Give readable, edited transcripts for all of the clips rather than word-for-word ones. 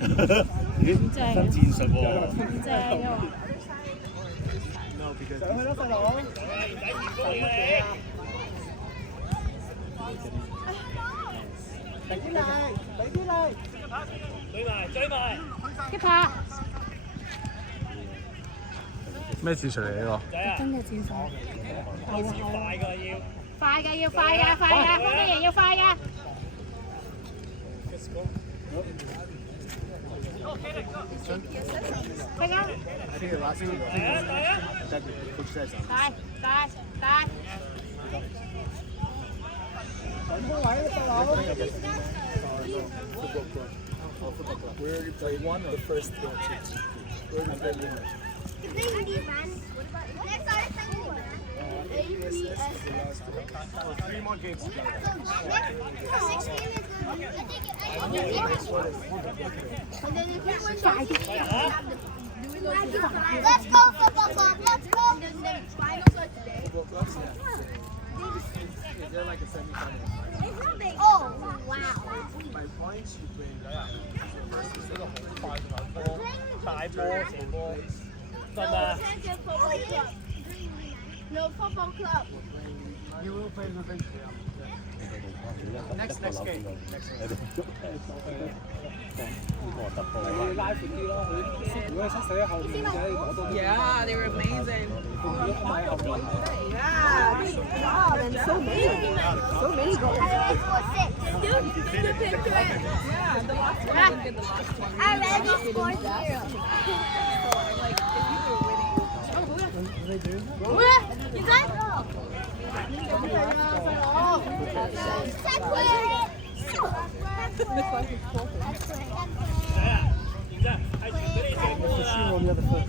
新戰術喎。唔正嘅喎。上去啦，細佬。俾啲力，俾啲力。追埋。一拍。咩戰術嚟呢個？真嘅戰術。快㗎要。快㗎要快㗎快㗎，方天贏要快㗎。快㗎！大。上空位，細佬。Where they won the first match. Where did they win? Three more games to go. Let's go, football club. Let's go. Football clubs, yeah. They're like a semi-final. Oh, wow. By points, you win. First is the whole 大波成波。得嘛？ No football club. You will play the bench. Next game. Next game. 你拉闊啲咯，如果佢塞死喺後面嘅，你攞到。Yeah, they were amazing. Yeah. Wow, and so many goals. Yeah, the last one did the last one. I already scored 0. Like, if you were winning. 你看。on the other foot.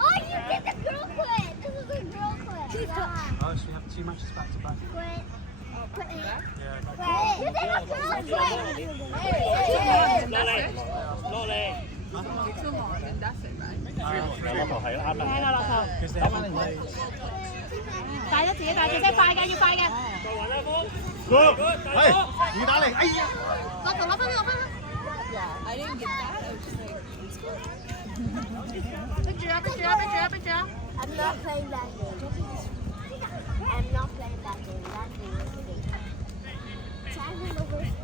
Oh, you did the girl quit. This is a girl quit. Yeah. Oh, so we have 2 matches back to back. Quit. Quit. Yeah. You did a girl quit. 落嚟。 Two more, and that's it, right? 落頭係啱啦。聽啦落頭。其實啱啱嚟。大咗自己大隻啫，快嘅要快嘅。再揾一波。Good. 係，二打零，哎呀！落頭攞分攞分。 Yeah, I didn't get that. I was just like, 逼住啊逼住啊逼住啊逼住啊！ I'm not playing that game. I'm not playing that game. That game is fake. China over wait.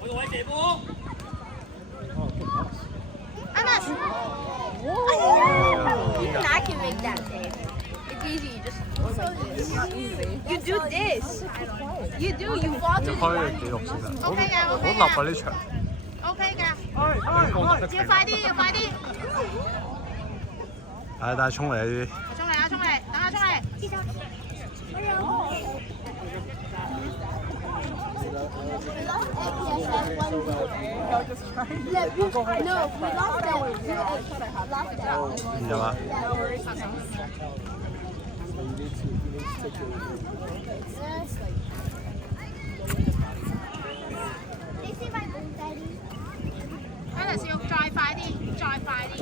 我個位射波。Even I can make that save. It's easy. You just you do this. You do. You fall to 開記錄先啦。好 OK 嘅好 OK 立啊呢場。 OK 嘅，要快啲要快啲。係，但係衝嚟呢啲。衝嚟啊衝嚟，等下衝嚟。No, we lost that.有啊。 So you need to take your They see my boom, Daddy. Alice 要再快啲，再快啲。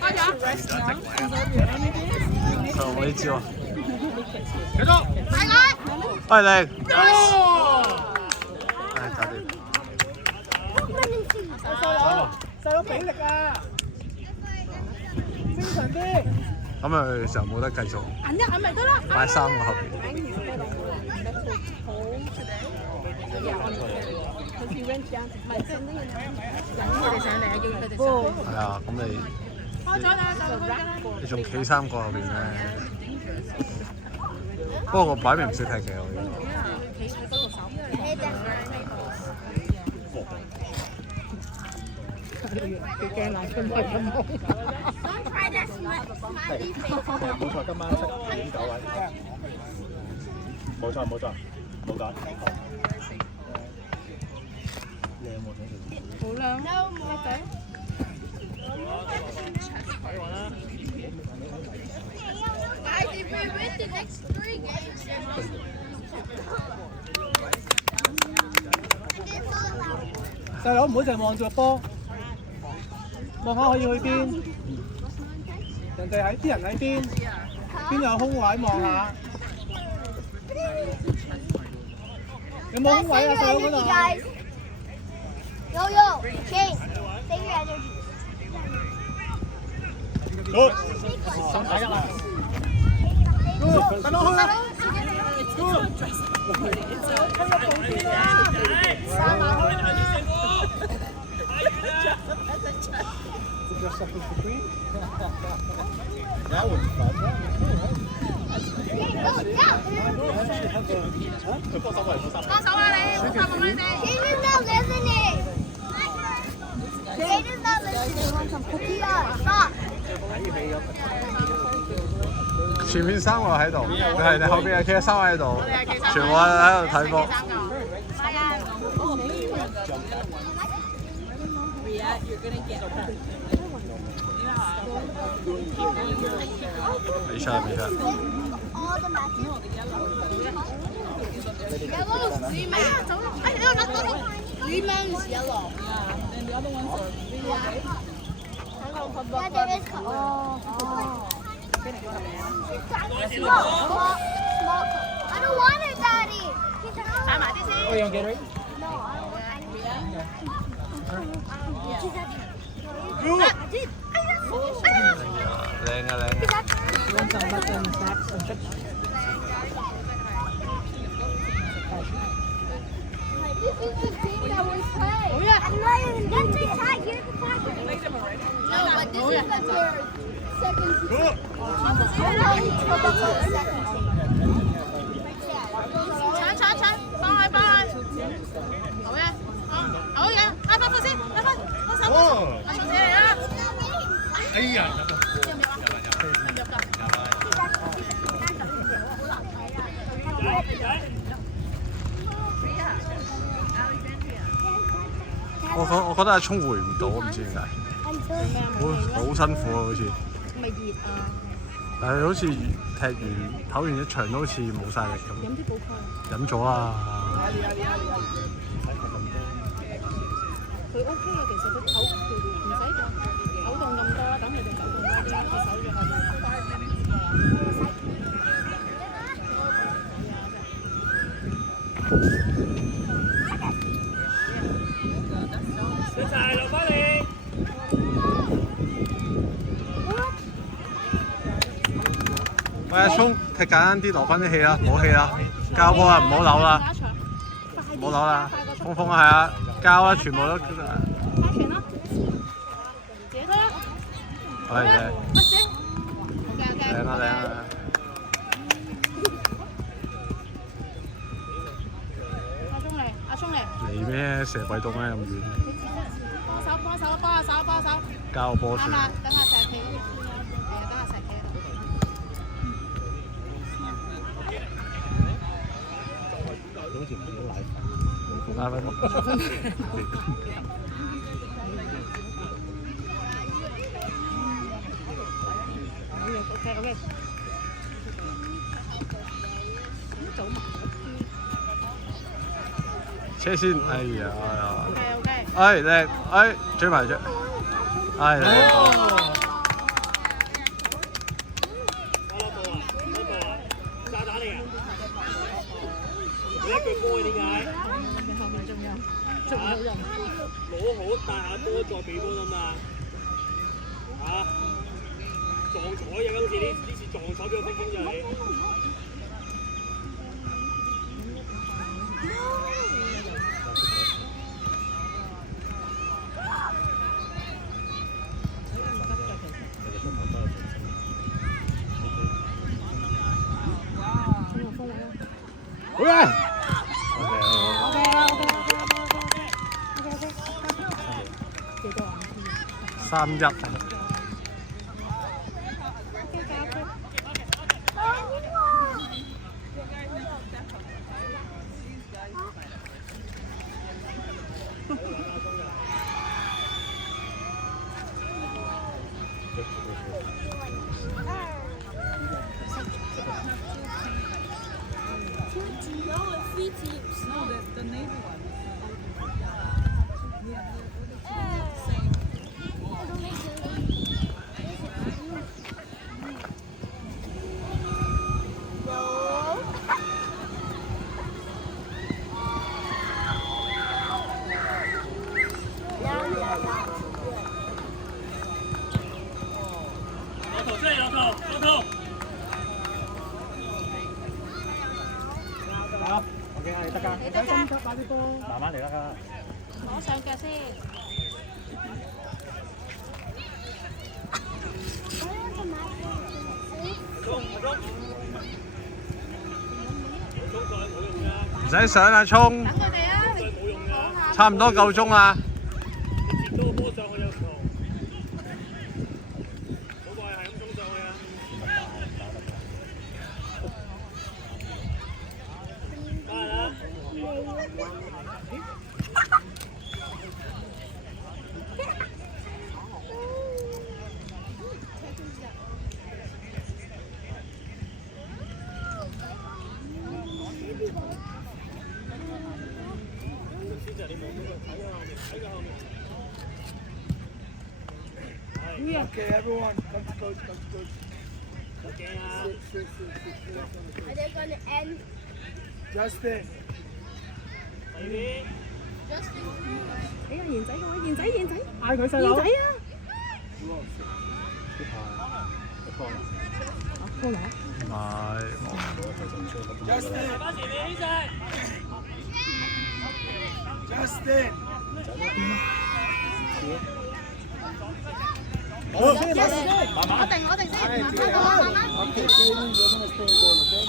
開咗。我呢招啊。繼續。快佢！喂你。唉，搞掂。細佬俾力啊！精神啲。咁咪就冇得繼續。揞一揞咪得啦。擺3個後邊。 Because he went down to find something and 佢哋上嚟啊，要佢哋上嚟。係啊，咁你開咗啦，就開啦。你仲企3個後邊咧？不過我擺明唔識踢嘅我已經。佢驚爛春開咁多。 Don't try that smiley face. 冇錯，今晚7點9位。冇錯，冇錯。你有冇睇到？好靚。 No more. Guys, if we win the next 3 games, then 細佬唔好淨係望住個波。望下可以去邊？人哋喺啲人喺邊？邊有空位望下？有冇空位啊？上嗰度。Yo, Shane, save your energy. 好，打一啦。等我去啦。幫手過嚟，幫手。幫手啊你，幫手咁樣先。 Shane is not listening. Shane is not listening. Tia, stop. 前面3個喺度，你後邊其實3個喺度，全部喺度睇波。Riyadh, you're gonna get hurt. 比賽。 All the matches. Yellow, green man. Ay, no. Green man is yellow. Yeah, and the other ones are Yeah, there is color. Small cup. I don't want it, Daddy. 睇埋啲先。我用幾多？ No, I don't want it. 靚啊！ This is the team that we play. I'm not even going to try. Here's the packet. No, but this is the third, second team. I only took the second team. 搶，幫佢。好嘢，快先，快幫手。我送你嚟啦。哎呀！我覺得阿聰回唔到，唔知點解，好辛苦啊，好似。咪熱啊！但係好似踢完唞完一場都好似冇晒力咁。飲啲補鈣。飲咗啦。佢 OK 嘅，其實佢唞唔使個唞動咁多，等佢哋唞動多啲，佢手就係。食晒落翻嚟。喂，阿聰，踢簡單啲，留翻啲氣啦，唔好氣啦，交波啦，唔好扭啦，唔好扭啦，風係啊，交啦，全部都。快傳啦！自己得啦。係。靚啊！阿聰嚟。嚟咩？蛇鬼洞咩咁遠？幫下手。交波算。等下石企。拉翻。OK。車先，哎呀，OK。哎靚，哎追埋啫，哎靚。炸彈嚟啊！你一腳波點解？後面仲有人。攞好大下波再俾波得嘛？撞彩嘅今次呢次撞彩俾個風就係。好嘅。3-1。No, the navy one. 蛋嚟啦！攞上腳先。唔使上啦，衝！等佢哋啊，差唔多夠鐘啦。接到個波上去就球，好快係咁衝上去啊！得啦。Okay, everyone, come to coach, come to coach. Are they going to end? Justin. 俾個賢仔個位，賢仔，嗌佢細佬。賢仔啊！唔係冇。 Justin. Justin. 好，先，慢慢。我定先，慢慢。 Okay, Kaden, you're gonna stay in goal, okay?